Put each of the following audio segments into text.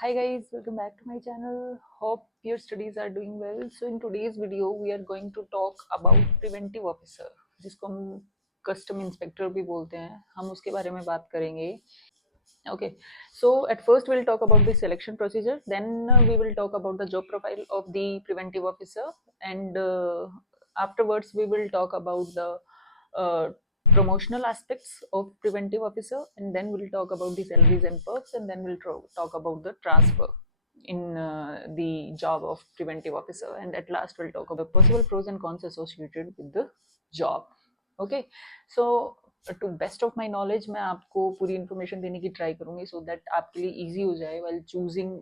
Hi guys, welcome back to my channel. Hope your studies are doing well. So in today's video we are going to talk about preventive officer, जिसको हम custom inspector भी बोलते हैं. हम उसके बारे में बात करेंगे. Okay, so at first we'll talk about the selection procedure, then we will talk about the job profile of the preventive officer, and afterwards we will talk about the uh, promotional aspects of preventive officer, and then we'll talk about the salaries and perks, and then we'll talk about the transfer in the job of preventive officer, and at last we'll talk about the possible pros and cons associated with the job. Okay, so to best of my knowledge मैं आपको पूरी information देने की try करूंगी so that आपके लिए easy हो जाए वाइल चूजिंग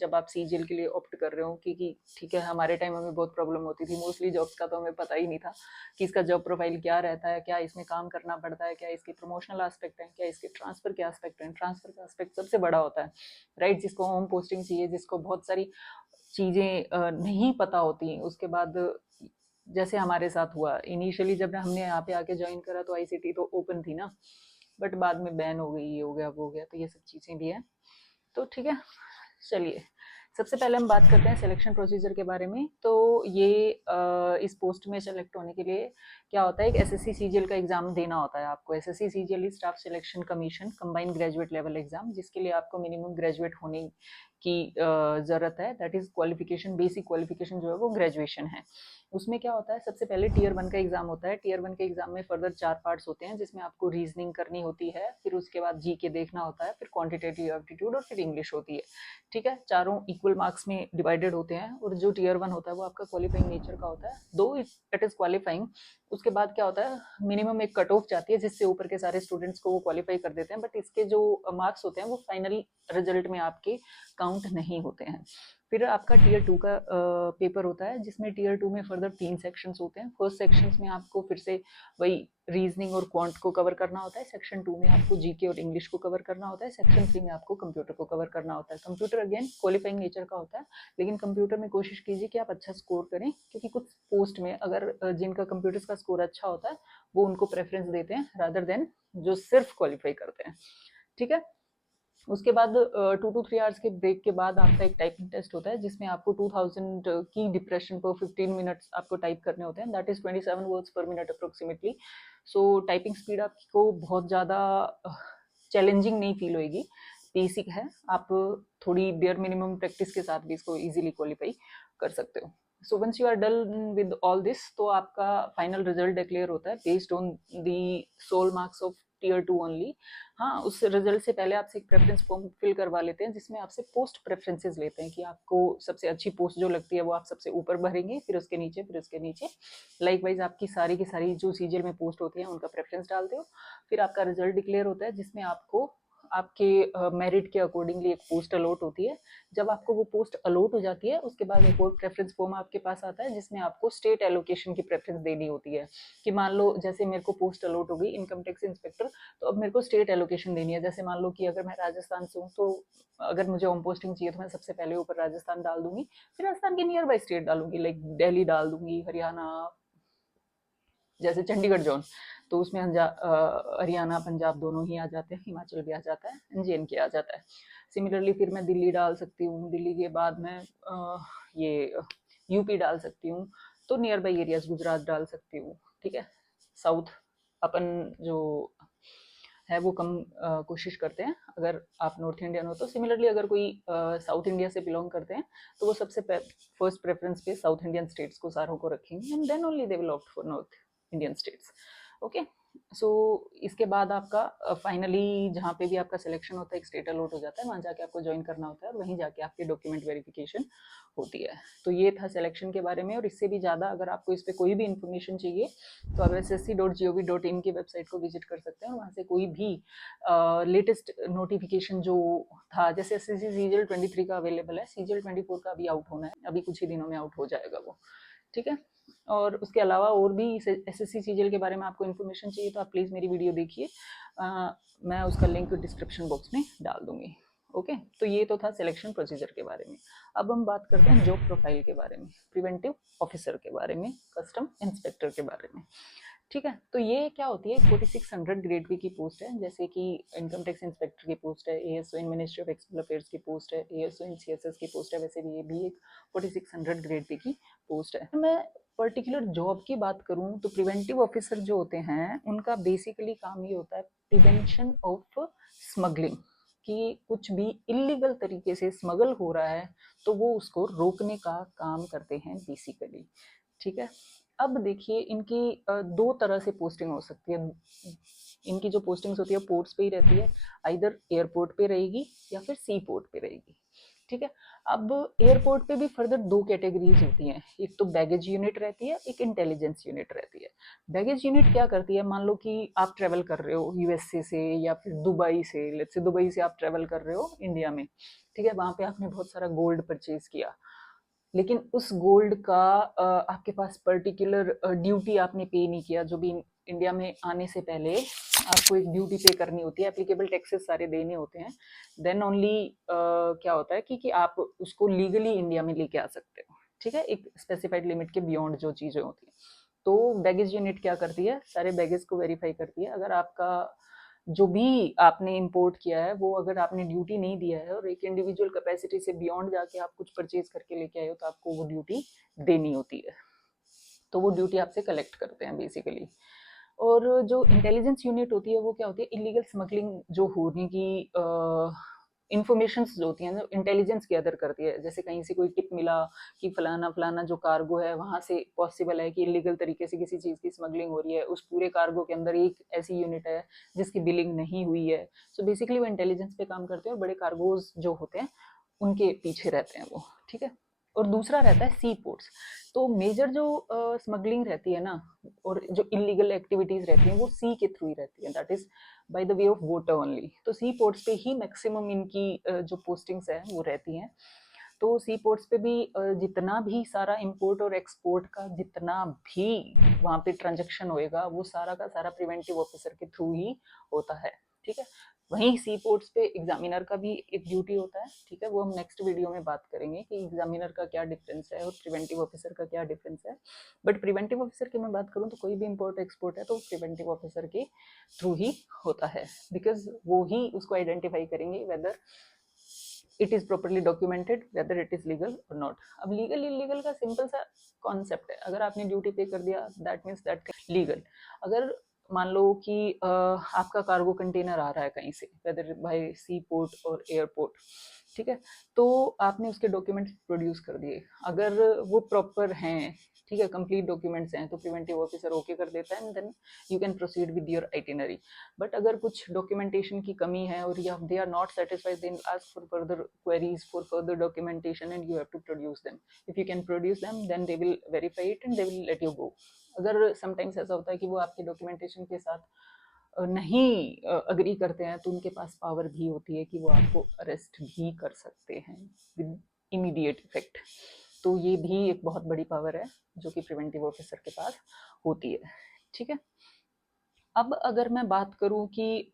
जब आप सीजीएल के लिए ऑप्ट कर रहे हो, क्योंकि ठीक है हमारे टाइम में बहुत प्रॉब्लम होती थी. मोस्टली जॉब्स का तो हमें पता ही नहीं था कि इसका जॉब प्रोफाइल क्या रहता है, क्या इसमें काम करना पड़ता है, क्या इसके प्रमोशनल एस्पेक्ट है, क्या इसके ट्रांसफर के एस्पेक्ट है. ट्रांसफर का एस्पेक्ट सबसे बड़ा होता है, राइट? जिसको होम पोस्टिंग चाहिए, जिसको बहुत सारी चीज़ें नहीं पता होती. उसके बाद जैसे हमारे साथ हुआ इनिशियली जब हमने यहाँ पे आके ज्वाइन करा तो आईसीटी तो ओपन थी ना, बट बाद में बैन हो गई, ये हो गया वो हो गया, तो ये सब चीज़ें भी है. तो ठीक है, चलिए सबसे पहले हम बात करते हैं सिलेक्शन प्रोसीजर के बारे में. तो ये इस पोस्ट में सेलेक्ट होने के लिए क्या होता है, एक एसएससी सीजीएल का एग्जाम देना होता है आपको. SSC CGL staff selection commission combined graduate level exam, जिसके लिए आपको मिनिमम ग्रेजुएट होने की ज़रूरत है. That is qualification, basic qualification जो है वो ग्रेजुएशन है. उसमें क्या होता है, सबसे पहले टीयर 1 का एग्जाम होता है. टीयर 1 के एग्जाम में फर्दर 4 पार्ट्स होते हैं, जिसमें आपको रीजनिंग करनी होती है, फिर उसके बाद जीके देखना होता है, फिर क्वांटिटेटिव एप्टीट्यूड और फिर इंग्लिश होती है. ठीक है, चारों इक्वल मार्क्स में डिवाइडेड होते हैं. और जो टीयर 1 होता है वो आपका क्वालिफाइंग नेचर का होता है, दो इट इज क्वालिफाइंग. उसके बाद क्या होता है, मिनिमम एक कट ऑफ जाती है जिससे ऊपर के सारे स्टूडेंट्स को वो क्वालिफाई कर देते हैं, बट इसके जो मार्क्स होते हैं वो फाइनल रिजल्ट में आपके काउंट नहीं होते हैं. फिर आपका टीयर 2 का पेपर होता है, जिसमें टीयर 2 में फर्दर 3 सेक्शंस होते हैं. फर्स्ट सेक्शंस में आपको फिर से वही रीजनिंग और क्वांट को कवर करना होता है. सेक्शन 2 में आपको जीके और इंग्लिश को कवर करना होता है. सेक्शन 3 में आपको कंप्यूटर को कवर करना होता है. कंप्यूटर अगेन क्वालिफाइंग नेचर का होता है, लेकिन कंप्यूटर में कोशिश कीजिए कि आप अच्छा स्कोर करें, क्योंकि कुछ पोस्ट में अगर जिनका कंप्यूटर का स्कोर अच्छा होता है वो उनको प्रेफरेंस देते हैं रादर देन जो सिर्फ क्वालिफाई करते हैं. ठीक है, उसके बाद 2 to 3 आवर्स के ब्रेक के बाद आपका एक टाइपिंग टेस्ट होता है, जिसमें आपको 2000 की डिप्रेशन पर 15 मिनट्स आपको टाइप करने होते हैं. दैट इज 27 वर्ड्स पर मिनट अप्रोक्सीमेटली. सो टाइपिंग स्पीड आपको बहुत ज़्यादा चैलेंजिंग नहीं फील होगी, बेसिक है. आप थोड़ी बेयर मिनिमम प्रैक्टिस के साथ भी इसको इजीली क्वालिफाई कर सकते हो. So once you are done with all this, तो आपका फाइनल रिजल्ट डिक्लेयर होता है based on the sole marks of tier 2 only. हाँ, उस रिजल्ट से पहले आपसे एक प्रेफरेंस फॉर्म फिल करवा लेते हैं, जिसमें आपसे पोस्ट प्रेफरेंसेस लेते हैं कि आपको सबसे अच्छी पोस्ट जो लगती है वो आप सबसे ऊपर भरेंगे, फिर उसके नीचे, फिर उसके नीचे. लाइकवाइज आपकी सारी की सारी जो सीजीएल में पोस्ट होती हैं उनका प्रेफरेंस डालते हो. फिर आपका रिजल्ट डिक्लेयर होता है, जिसमें आपको आपके मेरिट के अकॉर्डिंगली एक पोस्ट अलॉट होती है. जब आपको वो पोस्ट अलॉट हो जाती है, उसके बाद एक और प्रेफरेंस फॉर्म आपके पास आता है, जिसमें आपको स्टेट एलोकेशन की प्रेफरेंस देनी होती है. कि मान लो जैसे मेरे को पोस्ट अलॉट हो गई इनकम टैक्स इंस्पेक्टर, तो अब मेरे को स्टेट एलोकेशन देनी है. जैसे मान लो कि अगर मैं राजस्थान से हूँ, तो अगर मुझे होम पोस्टिंग चाहिए तो मैं सबसे पहले ऊपर राजस्थान डाल दूंगी, फिर राजस्थान के नियर बाई स्टेट डालूंगी, लाइक दिल्ली डाल दूंगी, हरियाणा, जैसे चंडीगढ़ जोन, तो उसमें हरियाणा पंजाब दोनों ही आ जाते हैं, हिमाचल भी आ जाता है, जेएनके आ जाता है. सिमिलरली फिर मैं दिल्ली डाल सकती हूँ, दिल्ली के बाद मैं ये यूपी डाल सकती हूँ, तो नियर बाई एरियाज गुजरात डाल सकती हूँ. ठीक है, साउथ अपन जो है वो कम कोशिश करते हैं अगर आप नॉर्थ इंडियन हो तो. सिमिलरली अगर कोई साउथ इंडिया से बिलोंग करते हैं तो वो सबसे फर्स्ट प्रेफरेंस पे साउथ इंडियन स्टेट्स को सारों को रखेंगे, and then only they will opt for north Indian states. Okay, so इसके बाद आपका फाइनली जहाँ पे भी आपका सिलेक्शन होता है एक स्टेट अलॉट हो जाता है, वहाँ जाके आपको ज्वाइन करना होता है और वहीं जाके आपकी डॉक्यूमेंट वेरिफिकेशन होती है. तो ये था सिलेक्शन के बारे में. और इससे भी ज़्यादा अगर आपको इस पर कोई भी इन्फॉर्मेशन चाहिए तो आप ssc.gov.in की वेबसाइट को विजिट कर सकते हैं, और वहाँ से कोई भी लेटेस्ट नोटिफिकेशन जो था, जैसे एसएससी सीजीएल 23 का अवेलेबल है, सीजीएल 24 का अभी आउट होना है, अभी कुछ ही दिनों में आउट हो जाएगा वो. ठीक है, और उसके अलावा और भी एसएससी सीजीएल के बारे में आपको इन्फॉर्मेशन चाहिए तो आप प्लीज़ मेरी वीडियो देखिए, मैं उसका लिंक डिस्क्रिप्शन बॉक्स में डाल दूंगी. ओके, तो ये तो था सिलेक्शन प्रोसीजर के बारे में. अब हम बात करते हैं जॉब प्रोफाइल के बारे में, प्रिवेंटिव ऑफिसर के बारे में, कस्टम इंस्पेक्टर के बारे में. ठीक है। तो ये क्या होती है, 4600 ग्रेड बी की पोस्ट है, जैसे कि इनकम टैक्स इंस्पेक्टर की पोस्ट है, ASO in ministry of external affairs की पोस्ट है, एएसओ इन सीएसएस की पोस्ट है, वैसे भी ये भी एक 4600 ग्रेड बी की पोस्ट है। मैं पर्टिकुलर जॉब की बात करूं तो प्रिवेंटिव ऑफिसर जो होते हैं उनका बेसिकली काम ये होता है प्रिवेंशन ऑफ स्मगलिंग, कि कुछ भी इलीगल तरीके से स्मगल हो रहा है तो वो उसको रोकने का काम करते हैं बेसिकली। ठीक है। अब देखिए इनकी दो तरह से पोस्टिंग हो सकती है। इनकी जो पोस्टिंग्स होती है पोर्ट्स पे ही रहती है, आइदर एयरपोर्ट पे रहेगी या फिर सी पोर्ट पे रहेगी। ठीक है। अब एयरपोर्ट पे भी फर्दर दो कैटेगरीज होती हैं, एक तो बैगेज यूनिट रहती है, एक इंटेलिजेंस यूनिट रहती है। बैगेज यूनिट क्या करती है, मान लो कि आप ट्रेवल कर रहे हो यूएसए से या फिर दुबई से, लेट्स से दुबई से आप ट्रेवल कर रहे हो इंडिया में। ठीक है। वहां पे आपने बहुत सारा गोल्ड परचेज किया, लेकिन उस गोल्ड का आपके पास पर्टिकुलर ड्यूटी आपने पे नहीं किया, जो भी इंडिया में आने से पहले आपको एक ड्यूटी पे करनी होती है, एप्लीकेबल टैक्सेस सारे देने होते हैं, देन ओनली क्या होता है कि आप उसको लीगली इंडिया में लेके आ सकते हो। ठीक है। एक स्पेसिफाइड लिमिट के बियॉन्ड जो चीज़ें होती हैं, तो बैगेज यूनिट क्या करती है, सारे बैगेज को वेरीफाई करती है। अगर आपका जो भी आपने इंपोर्ट किया है वो अगर आपने ड्यूटी नहीं दिया है और एक इंडिविजुअल कैपेसिटी से बियॉन्ड जाके आप कुछ परचेज करके लेके आए हो तो आपको वो ड्यूटी देनी होती है, तो वो ड्यूटी आपसे कलेक्ट करते हैं बेसिकली। और जो इंटेलिजेंस यूनिट होती है वो क्या होती है, इलीगल स्मगलिंग जो होने की इंफॉर्मेशन जो होती हैं, जो इंटेलिजेंस गैदर करती है, जैसे कहीं से कोई टिप मिला कि फलाना फलाना जो कार्गो है वहां से पॉसिबल है कि इलीगल तरीके से किसी चीज की स्मगलिंग हो रही है, उस पूरे कार्गो के अंदर एक ऐसी यूनिट है जिसकी बिलिंग नहीं हुई है। सो बेसिकली वो इंटेलिजेंस पे काम करते हैं और बड़े कार्गोज जो होते हैं उनके पीछे रहते हैं वो। ठीक है। और दूसरा रहता है सी पोर्ट्स। तो मेजर जो स्मगलिंग रहती है ना, और जो इलीगल एक्टिविटीज रहती हैं वो सी के थ्रू ही रहती है, that is by the way of water only. तो सी पोर्ट्स पे ही मैक्सिमम इनकी जो पोस्टिंग्स है वो रहती हैं। तो सी पोर्ट्स पे भी जितना भी सारा इंपोर्ट और एक्सपोर्ट का जितना भी वहाँ पे ट्रांजेक्शन होएगा वो सारा का सारा प्रिवेंटिव ऑफिसर के थ्रू ही होता है। ठीक है। वहीं सी पोर्ट्स पे एग्जामिनर का भी एक ड्यूटी होता है। ठीक है। वो हम नेक्स्ट वीडियो में बात करेंगे कि एग्जामिनर का क्या डिफरेंस है और प्रिवेंटिव ऑफिसर का क्या डिफरेंस है। बट प्रिवेंटिव ऑफिसर की मैं बात करूँ तो कोई भी इंपोर्ट एक्सपोर्ट है तो प्रिवेंटिव ऑफिसर के थ्रू ही होता है, बिकॉज वो ही उसको आइडेंटिफाई करेंगे whether it is properly documented, whether it is legal और नॉट। अब लीगल इलीगल का सिंपल सा कॉन्सेप्ट है, अगर आपने ड्यूटी पे कर दिया दैट मीन्स दैट लीगल। अगर मान लो कि आपका कार्गो कंटेनर आ रहा है कहीं से, वेदर बाय सी पोर्ट और एयरपोर्ट, ठीक है, तो आपने उसके डॉक्यूमेंट्स प्रोड्यूस कर दिए, अगर वो प्रॉपर हैं, ठीक है, कंप्लीट डॉक्यूमेंट्स हैं, तो प्रिवेंटिव ऑफिसर ओके कर देता है and then you can proceed with your itinerary. But अगर कुछ डॉक्यूमेंटेशन की कमी है और या they are not satisfied, then ask for further queries for further documentation and you have to produce them. If you can produce them then they will verify it and they will let you go. अगर sometimes ऐसा होता है कि वो आपके documentation के साथ नहीं अग्री करते हैं तो उनके पास पावर भी होती है कि वो आपको अरेस्ट भी कर सकते हैं विद इमीडिएट इफेक्ट। तो ये भी एक बहुत बड़ी पावर है जो कि प्रिवेंटिव ऑफिसर के पास होती है। ठीक है। अब अगर मैं बात करूं कि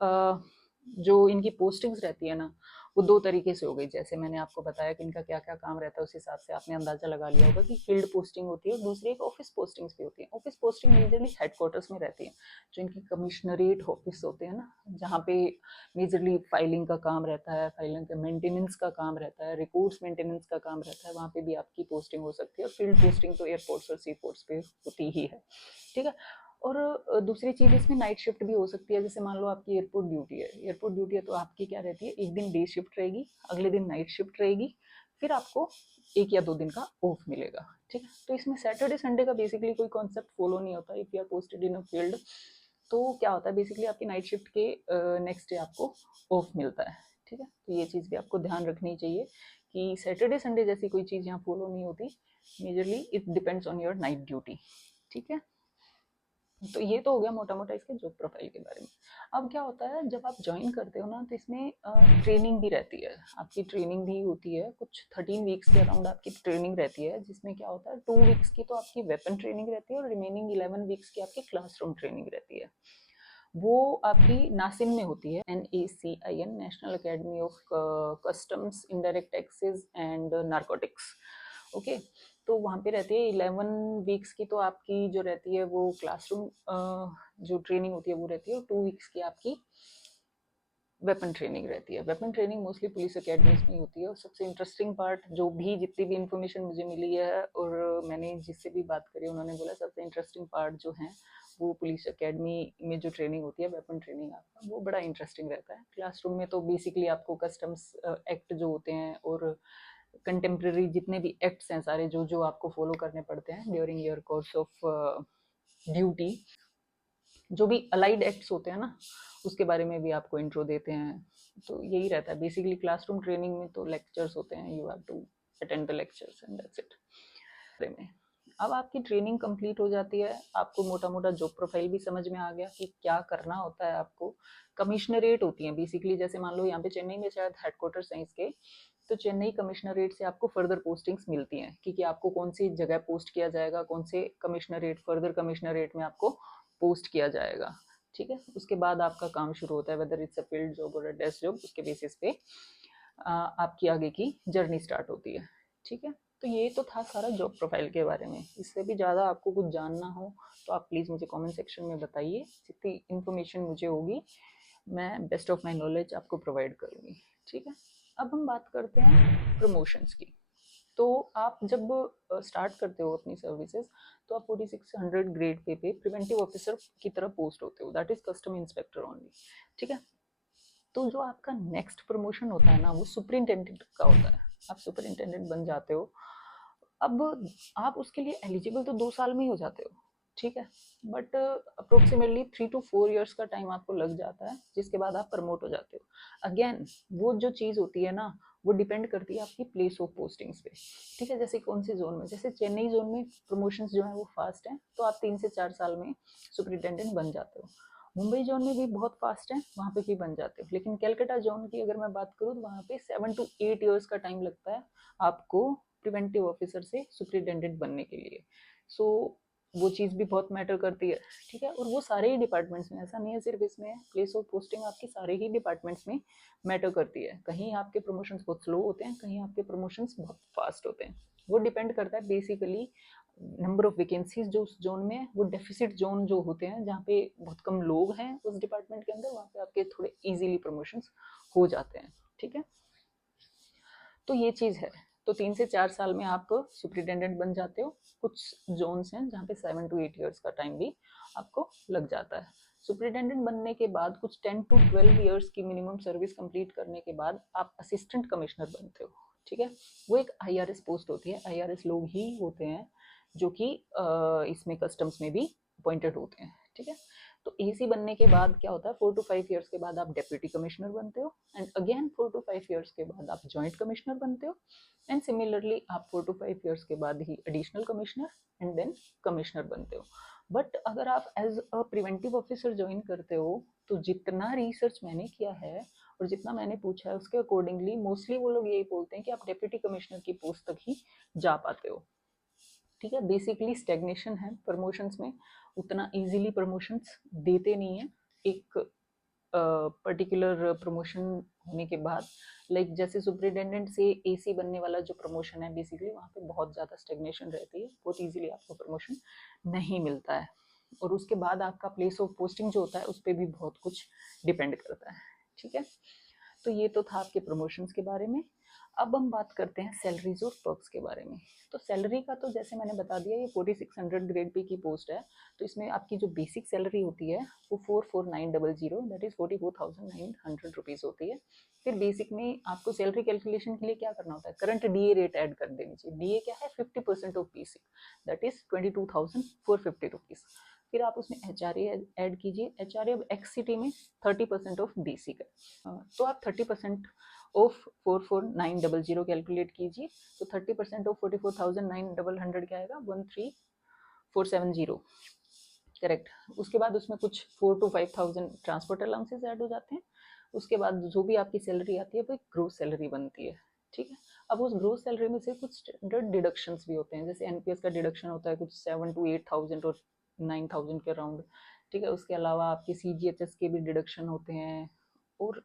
जो इनकी पोस्टिंग्स रहती है ना वो दो तरीके से हो गई, जैसे मैंने आपको बताया कि इनका क्या क्या काम रहता है, उस हिसाब से आपने अंदाजा लगा लिया होगा कि फील्ड पोस्टिंग होती है और दूसरी एक ऑफिस पोस्टिंग्स भी होती है। ऑफिस पोस्टिंग मेजरली हेडक्वार्टर्स में रहती है, जो इनकी कमिश्नरेट ऑफिस होते हैं ना, जहाँ पे मेजरली फाइलिंग का काम रहता है, फाइलिंग का मेंटेनेंस का काम रहता है, रिकॉर्ड्स मेंटेनेंस का काम रहता है, वहाँ पे भी आपकी पोस्टिंग हो सकती है। और फील्ड पोस्टिंग तो एयरपोर्ट्स और सी पोर्ट्स पे होती ही है। ठीक है। और दूसरी चीज़ इसमें नाइट शिफ्ट भी हो सकती है, जैसे मान लो आपकी एयरपोर्ट ड्यूटी है, एयरपोर्ट ड्यूटी है तो आपकी क्या रहती है, एक दिन डे शिफ्ट रहेगी, अगले दिन नाइट शिफ्ट रहेगी, फिर आपको एक या दो दिन का ऑफ मिलेगा। ठीक है। तो इसमें सैटरडे संडे का बेसिकली कोई कॉन्सेप्ट फॉलो नहीं होता if you are posted in a field. तो क्या होता है बेसिकली आपकी नाइट शिफ्ट के नेक्स्ट डे आपको ऑफ मिलता है। ठीक है। तो ये चीज़ भी आपको ध्यान रखनी चाहिए कि सैटरडे संडे जैसी कोई चीज़ यहाँ फॉलो नहीं होती, majorly it depends on your night duty. ठीक है। तो ये तो हो गया मोटा मोटा इसके जॉब प्रोफाइल के बारे में। अब क्या होता है जब आप ज्वाइन करते हो ना तो इसमें ट्रेनिंग भी रहती है, आपकी ट्रेनिंग भी होती है, कुछ 13 वीक्स के अराउंड आपकी ट्रेनिंग रहती है, जिसमें क्या होता है 2 वीक्स की तो आपकी वेपन ट्रेनिंग रहती है और रिमेनिंग 11 वीक्स की आपकी क्लासरूम ट्रेनिंग रहती है। वो आपकी नासिम में होती है, NACIN, national academy of customs, indirect taxes and narcotics. Okay. तो वहाँ पे रहती है 11 वीक्स की, तो आपकी जो रहती है वो क्लासरूम जो ट्रेनिंग होती है वो रहती है, और 2 वीक्स की आपकी वेपन ट्रेनिंग रहती है। Weapon training mostly police academies में ही होती है। और सबसे इंटरेस्टिंग पार्ट जो भी जितनी भी इंफॉर्मेशन मुझे मिली है और मैंने जिससे भी बात करी उन्होंने बोला सबसे इंटरेस्टिंग पार्ट जो है वो पुलिस अकेडमी में जो ट्रेनिंग होती है वेपन ट्रेनिंग आपका, वो बड़ा इंटरेस्टिंग रहता है। क्लासरूम में तो बेसिकली आपको कस्टम्स एक्ट जो होते हैं और कंटेम्प्रेरी जितने भी एक्ट्स हैं सारे जो जो आपको फॉलो करने पड़ते हैं during your course of duty, जो भी अलाइड एक्ट्स होते हैं ना उसके बारे में भी आपको इंट्रो देते हैं। तो यही रहता है बेसिकली क्लासरूम ट्रेनिंग में। तो लेक्चर्स होते हैं, you have to attend the lectures and that's it में। अब आपकी ट्रेनिंग कंप्लीट हो जाती है, आपको मोटा मोटा जॉब प्रोफाइल भी समझ में आ गया कि क्या करना होता है आपको। कमिश्नरेट होती है बेसिकली, जैसे मान लो यहाँ पे चेन्नई में शायद हेडक्वार्टर्स हैं इसके, तो चेन्नई कमिश्नरेट से आपको फर्दर पोस्टिंग्स मिलती हैं कि आपको कौन सी जगह पोस्ट किया जाएगा, कौन से कमिश्नरेट फर्दर कमिश्नरेट में आपको पोस्ट किया जाएगा। ठीक है, उसके बाद आपका काम शुरू होता है, whether it's a field job और अ डेस्क जॉब, उसके बेसिस पे आपकी आगे की जर्नी स्टार्ट होती है। ठीक है, तो ये तो था सारा जॉब प्रोफाइल के बारे में। इससे भी ज़्यादा आपको कुछ जानना हो तो आप प्लीज़ मुझे कमेंट सेक्शन में बताइए, जितनी इन्फॉर्मेशन मुझे होगी मैं बेस्ट ऑफ माई नॉलेज आपको प्रोवाइड करूँगी। ठीक है, अब हम बात करते हैं प्रमोशंस की। तो आप जब स्टार्ट करते हो अपनी सर्विसेज तो आप 4600 ग्रेड पे प्रिवेंटिव ऑफिसर की तरफ पोस्ट होते हो, that is custom inspector only. ठीक है, तो जो आपका नेक्स्ट प्रमोशन होता है ना वो सुपरिंटेंडेंट का होता है। आप सुपरिंटेंडेंट बन जाते हो। अब आप उसके लिए एलिजिबल तो 2 साल में ही हो जाते हो, ठीक है, बट अप्रोक्सीमेटली 3 to 4 years का टाइम आपको लग जाता है, जिसके बाद आप प्रमोट हो जाते हो। अगेन वो जो चीज़ होती है ना वो डिपेंड करती है आपकी प्लेस ऑफ पोस्टिंग्स पे। ठीक है, जैसे कौन सी जोन में, जैसे चेन्नई जोन में प्रमोशंस जो है वो फास्ट हैं, तो आप 3 से 4 साल में सुपरिटेंडेंट बन जाते हो। मुंबई जोन में भी बहुत फास्ट है, वहाँ पे भी बन जाते हो। लेकिन कैलकाटा जोन की अगर मैं बात करूँ तो वहाँ पे 7 to 8 years का टाइम लगता है आपको प्रिवेंटिव ऑफिसर से सुपरिटेंडेंट बनने के लिए। सो वो चीज़ भी बहुत मैटर करती है। ठीक है, और वो सारे ही डिपार्टमेंट्स में, ऐसा नहीं है सिर्फ इसमें, प्लेस ऑफ पोस्टिंग आपकी सारे ही डिपार्टमेंट्स में मैटर करती है। कहीं आपके प्रमोशंस बहुत स्लो होते हैं, कहीं आपके प्रमोशंस बहुत फास्ट होते हैं। वो डिपेंड करता है बेसिकली नंबर ऑफ वैकेंसीज जो उस जोन में है। वो डेफिसिट जोन जो होते हैं जहाँ पे बहुत कम लोग हैं उस डिपार्टमेंट के अंदर, वहाँ पे आपके थोड़े इजीली प्रमोशंस हो जाते हैं। ठीक है, तो ये चीज़ है। तो 3 से 4 साल में आप सुपरिटेंडेंट बन जाते हो। कुछ जोन्स हैं जहाँ पे 7 to 8 years का टाइम भी आपको लग जाता है। सुपरिटेंडेंट बनने के बाद कुछ 10 to 12 years की मिनिमम सर्विस कंप्लीट करने के बाद आप असिस्टेंट कमिश्नर बनते हो। ठीक है, वो एक आईआरएस पोस्ट होती है। आईआरएस लोग ही होते हैं जो कि इसमें कस्टम्स में भी अपॉइंटेड होते हैं। ठीक है, तो एसी बनने के बाद क्या होता है, 4 to 5 years के बाद आप डेप्यूटी कमिश्नर बनते हो, एंड अगेन 4 to 5 years के बाद आप जॉइंट कमिश्नर बनते हो, एंड सिमिलरली आप 4 to 5 years के बाद ही additional commissioner and then commissioner बनते हो। बट अगर आप as a preventive officer join करते हो तो जितना रिसर्च मैंने किया है और जितना मैंने पूछा है उसके अकॉर्डिंगली मोस्टली वो लोग यही बोलते हैं कि आप डेप्यूटी कमिश्नर की पोस्ट तक ही जा पाते हो। ठीक है, बेसिकली स्टेग्नेशन है प्रमोशंस में, उतना इजीली प्रमोशंस देते नहीं है। एक पर्टिकुलर प्रमोशन होने के बाद, लाइक जैसे सुपरिटेंडेंट से एसी बनने वाला जो प्रमोशन है बेसिकली वहाँ पे बहुत ज़्यादा स्टेग्नेशन रहती है, बहुत इजीली आपको प्रमोशन नहीं मिलता है। और उसके बाद आपका प्लेस ऑफ पोस्टिंग जो होता है उस पर भी बहुत कुछ डिपेंड करता है। ठीक है, तो ये तो था आपके प्रमोशंस के बारे में। अब हम बात करते हैं सैलरीज और पर्क्स के बारे में। तो सैलरी का तो जैसे मैंने बता दिया, ये 4600 ग्रेड पे की पोस्ट है, तो इसमें आपकी जो बेसिक सैलरी होती है वो 44900, दैट इज 44,900 रुपीज़ होती है। फिर बेसिक में आपको सैलरी कैलकुलेशन के लिए क्या करना होता है, करंट डीए रेट ऐड कर देनी चाहिए। डीए क्या है, 50% of basic, that is 22,450 rupees. फिर आप उसमें एच आर ऐड कीजिए। एच आर अब एक्स सिटी में 30% ऑफ बेसिक है, तो आप 30% ऑफ 44900 कैलकुलेट कीजिए। तो 30% ऑफ 44,900 क्या आएगा, 13470, करेक्ट। उसके बाद उसमें कुछ 4 to 5,000 ट्रांसपोर्ट अलाउंसेस ऐड हो जाते हैं। उसके बाद जो भी आपकी सैलरी आती है वो एक ग्रोस सैलरी बनती है। ठीक है, अब उस ग्रोस सैलरी में से कुछ स्टैंडर्ड डिडक्शंस भी होते हैं, जैसे एनपीएस का डिडक्शन होता है कुछ 7 to 8,000 और 9,000 के अराउंड। ठीक है, उसके अलावा आपके सीजीएचएस के भी डिडक्शन होते हैं, और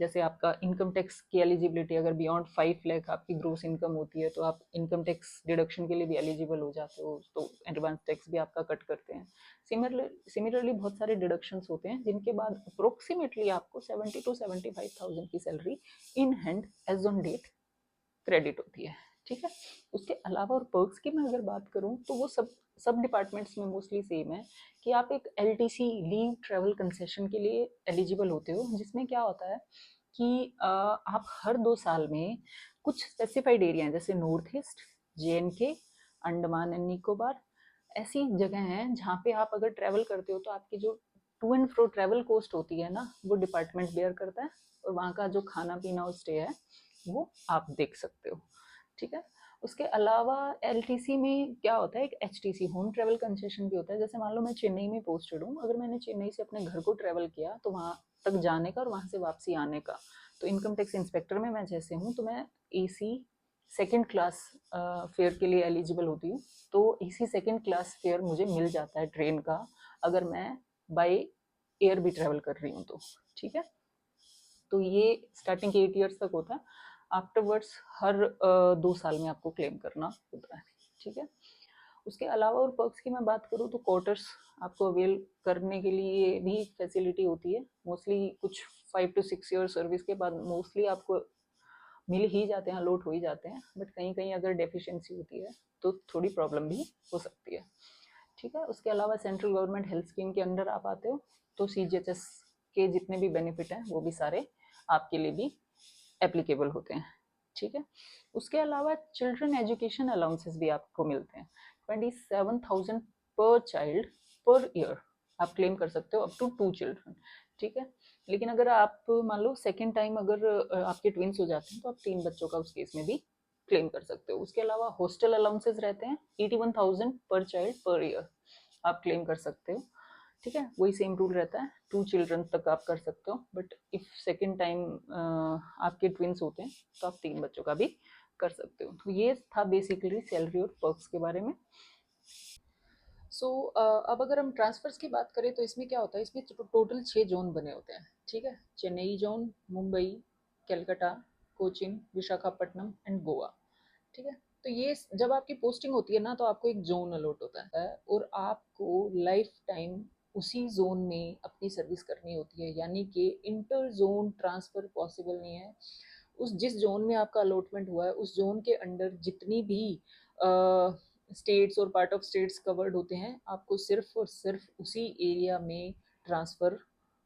जैसे आपका इनकम टैक्स की एलिजिबिलिटी अगर बियॉन्ड 5 लाख आपकी ग्रोस इनकम होती है तो आप इनकम टैक्स डिडक्शन के लिए भी एलिजिबल हो जाते हो, तो एडवांस टैक्स भी आपका कट करते हैं। सिमिलरली बहुत सारे डिडक्शंस होते हैं जिनके बाद अप्रोक्सीमेटली आपको 70 to 75,000 की salary in hand as on date credit होती है। ठीक है, उसके अलावा और पर्क्स की मैं अगर बात करूं तो वो सब सब डिपार्टमेंट्स में मोस्टली सेम है कि आप एक LTC लीव ट्रैवल कंसेशन के लिए एलिजिबल होते हो, जिसमें क्या होता है कि आप हर 2 साल में कुछ स्पेसिफाइड एरिया हैं जैसे north east, JNK, Andaman and Nicobar, ऐसी जगह हैं जहाँ पे आप अगर ट्रैवल करते हो तो आपकी जो to and fro travel cost होती है ना, वो डिपार्टमेंट बेयर करता है, और वहाँ का जो खाना पीना और स्टे है वो आप देख सकते हो। ठीक है, उसके अलावा LTC में क्या होता है, एक HTC होम ट्रैवल कंसेशन भी होता है। जैसे मान लो मैं चेन्नई में पोस्टेड हूँ, अगर मैंने चेन्नई से अपने घर को ट्रैवल किया तो वहाँ तक जाने का और वहाँ से वापसी आने का, तो इनकम टैक्स इंस्पेक्टर में मैं जैसे हूँ तो मैं AC सेकेंड क्लास फेयर के लिए एलिजिबल होती हूँ। तो AC सेकेंड क्लास फेयर मुझे मिल जाता है ट्रेन का, अगर मैं बाई एयर भी ट्रैवल कर रही हूँ तो। ठीक है, तो ये स्टार्टिंग के 8 ईयर्स तक होता है, आफ्टरवर्ड्स हर 2 साल में आपको क्लेम करना होता है। ठीक है, उसके अलावा और पर्क्स की मैं बात करूँ तो क्वार्टर्स आपको अवेल करने के लिए भी फैसिलिटी होती है। मोस्टली कुछ 5 to 6 ईयर सर्विस के बाद मोस्टली आपको मिल ही जाते हैं, अलॉट हो ही जाते हैं, बट कहीं कहीं अगर डेफिशिएंसी होती है तो थोड़ी प्रॉब्लम भी हो सकती है। ठीक है, उसके अलावा सेंट्रल गवर्नमेंट हेल्थ स्कीम के अंडर आप आते हो तो CGHS के जितने भी बेनिफिट हैं वो भी सारे आपके लिए भी एप्लीकेबल होते हैं। ठीक है, उसके अलावा चिल्ड्रन एजुकेशन अलाउंसेस भी आपको मिलते हैं, 27,000 पर चाइल्ड पर ईयर आप क्लेम कर सकते हो, अप टू 2 चिल्ड्रन। ठीक है, लेकिन अगर आप मान लो सेकेंड टाइम अगर आपके ट्विंस हो जाते हैं तो आप 3 बच्चों का उस केस में भी क्लेम कर सकते हो। उसके अलावा हॉस्टल अलाउंसेस रहते हैं, 81,000 पर चाइल्ड पर ईयर आप क्लेम कर सकते हो। ठीक है, वही सेम रूल रहता है, 2 चिल्ड्रन तक आप कर सकते हो, बट इफ सेकेंड टाइम आपके ट्विंस होते हैं तो आप 3 बच्चों का भी कर सकते हो। तो ये था बेसिकली सैलरी और पर्क्स के बारे में। अब अगर हम ट्रांसफर्स की बात करें तो इसमें क्या होता है, इसमें टोटल 6 जोन बने होते हैं। ठीक है, चेन्नई जोन, मुंबई, कलकत्ता, कोचिन, विशाखापट्टनम एंड गोवा। ठीक है, तो ये जब आपकी पोस्टिंग होती है ना तो आपको एक जोन अलॉट होता है और आपको लाइफ टाइम उसी जोन में अपनी सर्विस करनी होती है, यानी कि इंटर जोन ट्रांसफर पॉसिबल नहीं है। उस जिस जोन में आपका अलॉटमेंट हुआ है उस जोन के अंडर जितनी भी स्टेट्स और पार्ट ऑफ स्टेट्स कवर्ड होते हैं, आपको सिर्फ और सिर्फ उसी एरिया में ट्रांसफ़र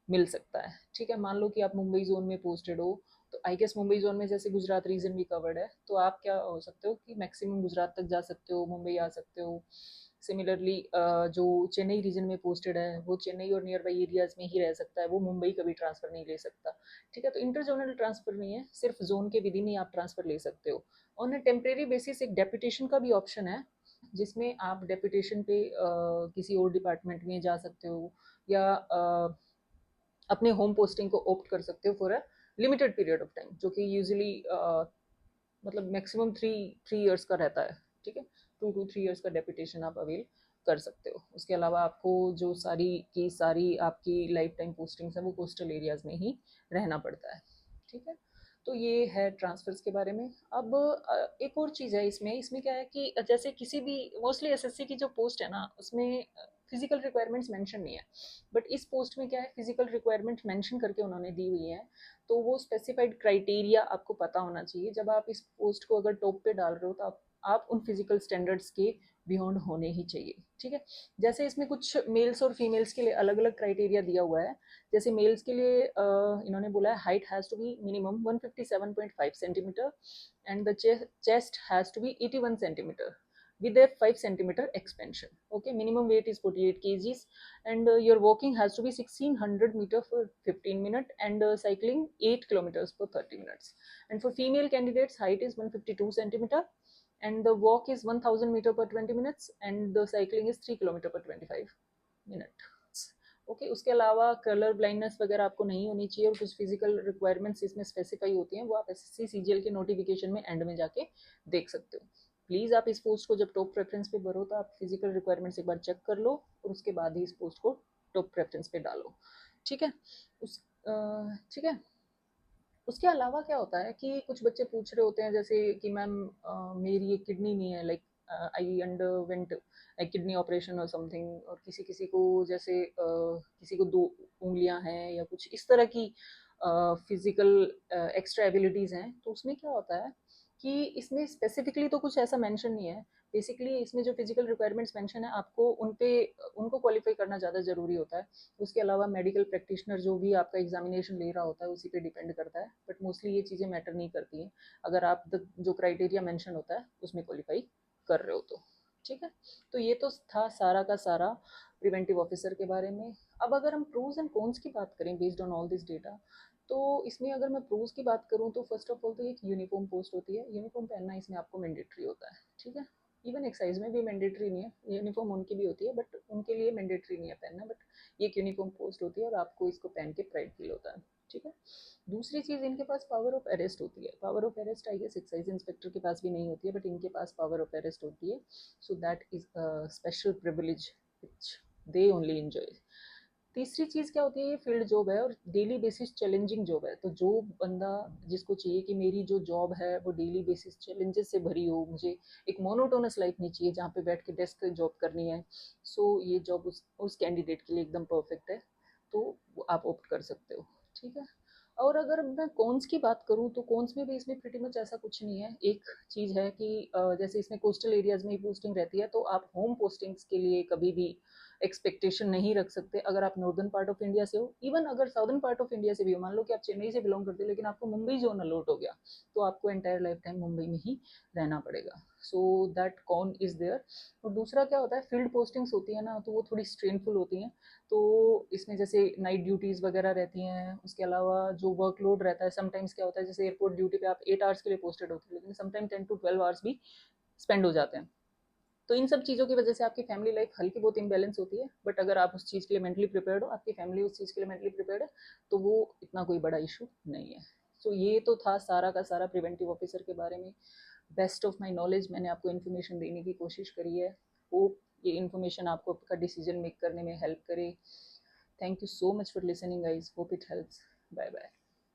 मिल सकता है। ठीक है, मान लो कि आप मुंबई जोन में पोस्टेड हो तो आई गेस मुंबई जोन में जैसे गुजरात रीजन भी कवर्ड है, तो आप क्या हो सकते हो कि मैक्सिमम गुजरात तक जा सकते हो, मुंबई आ सकते हो। सिमिलरली जो चेन्नई रीजन में पोस्टेड है वो चेन्नई और नियर बाई एरियाज में ही रह सकता है, वो मुंबई कभी ट्रांसफर नहीं ले सकता। ठीक है, तो इंटर जोनल ट्रांसफर नहीं है, सिर्फ जोन के विद इन ही आप ट्रांसफर ले सकते हो। ऑन अ टेम्परेरी बेसिस एक डेपुटेशन का भी ऑप्शन है, जिसमें आप डेपुटेशन पे किसी और डिपार्टमेंट में जा सकते हो या अपने होम पोस्टिंग को ऑप्ट कर सकते हो for a limited period of time, जो कि यूजुअली मतलब मैक्सिमम थ्री थ्री ईयर्स का रहता है। ठीक है, 2 to 3 ईयर्स का डेपुटेशन आप अवेल कर सकते हो। उसके अलावा आपको जो सारी की सारी आपकी लाइफ टाइम पोस्टिंग्स हैं वो कोस्टल एरियाज में ही रहना पड़ता है। ठीक है, तो ये है ट्रांसफर्स के बारे में। अब एक और चीज़ है इसमें, इसमें क्या है कि जैसे किसी भी मोस्टली SSC की जो पोस्ट है ना उसमें फिजिकल रिक्वायरमेंट्स मेंशन नहीं है, बट इस पोस्ट में क्या है, फिजिकल रिक्वायरमेंट मेंशन करके उन्होंने दी हुई है। तो वो स्पेसिफाइड क्राइटेरिया आपको पता होना चाहिए। जब आप इस पोस्ट को अगर टॉप पे डाल रहे हो तो आप उन फिजिकल स्टैंडर्ड्स के बियॉन्ड होने ही चाहिए। ठीक है, जैसे इसमें कुछ मेल्स और फीमेल्स के लिए अलग अलग क्राइटेरिया दिया हुआ है। जैसे मेल्स के लिए इन्होंने बोला है height has to be minimum 157.5 centimetre and the chest has to be 81 centimetre with a 5 centimeter expansion. Okay, minimum weight is 48 kgs and your walking has to be 1600 meter for 15 minutes and cycling 8 kilometers for 30 minutes. And for female candidates, height is 152 centimeter and the walk is 1000 meter per 20 minutes and the cycling is 3 kilometer per 25 minutes. Okay, उसके अलावा colour blindness वगैरह आपको नहीं होनी चाहिए और कुछ physical requirements इसमें स्पेसिफाई होती हैं, वो आप SSC CGL के नोटिफिकेशन में एंड में जाके देख सकते हो। प्लीज़ आप इस पोस्ट को जब टॉप प्रेफरेंस पे भरो तो आप फिजिकल रिक्वायरमेंट्स एक बार चेक कर लो और उसके बाद ही इस पोस्ट को टॉप प्रेफरेंस पे डालो। ठीक है, ठीक है। उसके अलावा क्या होता है कि कुछ बच्चे पूछ रहे होते हैं जैसे कि मैम मेरी एक किडनी नहीं है, like I underwent kidney operation और समथिंग, और किसी किसी को जैसे किसी को 2 उंगलियां हैं या कुछ इस तरह की फिजिकल एक्स्ट्रा एबिलिटीज हैं। तो उसमें क्या होता है कि इसमें स्पेसिफिकली तो कुछ ऐसा मेंशन नहीं है। बेसिकली इसमें जो फिजिकल रिक्वायरमेंट्स मेंशन है आपको उन पे उनको क्वालिफाई करना ज़्यादा ज़रूरी होता है। उसके अलावा मेडिकल प्रैक्टिशनर जो भी आपका एग्जामिनेशन ले रहा होता है उसी पे डिपेंड करता है, बट मोस्टली ये चीज़ें मैटर नहीं करती हैं अगर आप जो क्राइटेरिया मेंशन होता है उसमें क्वालिफाई कर रहे हो तो। ठीक है, तो ये तो था सारा का सारा प्रिवेंटिव ऑफिसर के बारे में। अब अगर हम प्रोज एंड कॉन्स की बात करें based on all this data, तो इसमें अगर मैं प्रोज की बात करूं तो फर्स्ट ऑफ ऑल तो एक यूनिफॉर्म पोस्ट होती है, यूनिफॉर्म पहनना इसमें आपको मैंडेटरी होता है। ठीक है, इवन एक्साइज में भी मैंडेटरी नहीं है, यूनिफॉर्म उनकी भी होती है बट उनके लिए मैंडेटरी नहीं है पहनना, बट ये एक यूनिफॉर्म पोस्ट होती है और आपको इसको पहन के प्राइड फील होता है। ठीक है, दूसरी चीज इनके पास पावर ऑफ अरेस्ट होती है। Power of arrest I guess excise inspector के पास भी नहीं होती है, बट इनके पास पावर ऑफ अरेस्ट होती है। So that is a special privilege which they only enjoy. तीसरी चीज़ क्या होती है, ये फील्ड जॉब है और डेली बेसिस चैलेंजिंग जॉब है। तो जो बंदा जिसको चाहिए कि मेरी जो जॉब है वो डेली बेसिस चैलेंजेस से भरी हो, मुझे एक मोनोटोनस लाइफ नहीं चाहिए जहाँ पे बैठ के डेस्क पे जॉब करनी है, सो ये जॉब उस कैंडिडेट के लिए एकदम परफेक्ट है। तो आप ऑप्ट कर सकते हो। ठीक है, और अगर मैं कॉन्स की बात करूँ तो कॉन्स में भी इसमें प्रीटी मच ऐसा कुछ नहीं है। एक चीज़ है कि जैसे इसमें कोस्टल एरियाज में ही पोस्टिंग रहती है तो आप होम पोस्टिंग्स के लिए कभी भी एक्सपेक्टेशन नहीं रख सकते अगर आप नॉर्दर्न पार्ट ऑफ इंडिया से हो। इवन अगर साउदर्न पार्ट ऑफ इंडिया से भी हो, मान लो कि आप चेन्नई से बिलोंग करते हो लेकिन आपको मुंबई जोन अलॉट हो गया, तो आपको एंटायर लाइफ टाइम मुंबई में ही रहना पड़ेगा। So that con is there. और दूसरा क्या होता है, फील्ड पोस्टिंग्स होती है ना तो वो थोड़ी स्ट्रेनफुल होती हैं। तो इसमें जैसे नाइट ड्यूटीज़ वगैरह रहती हैं, उसके अलावा जो वर्कलोड रहता है समटाइम्स क्या होता है, जैसे एयरपोर्ट ड्यूटी पे आप 8 आवर्स के लिए पोस्टेड होते हैं लेकिन समटाइम 10 to 12 आवर्स भी स्पेंड हो जाते हैं। तो इन सब चीज़ों की वजह से आपकी फैमिली लाइफ हल्की बहुत इम्बैलेंस होती है, बट अगर आप उस चीज़ के लिए मेंटली प्रिपेयर्ड हो, आपकी फैमिली उस चीज़ के लिए मेंटली प्रिपेयर्ड है, तो वो इतना कोई बड़ा इशू नहीं है। सो ये तो था सारा का सारा प्रिवेंटिव ऑफिसर के बारे में। बेस्ट ऑफ माई नॉलेज मैंने आपको इन्फॉर्मेशन देने की कोशिश करी है। होप ये इन्फॉर्मेशन आपको आपका डिसीजन मेक करने में हेल्प करे। Thank you so much for listening guys, hope it helps. Bye bye.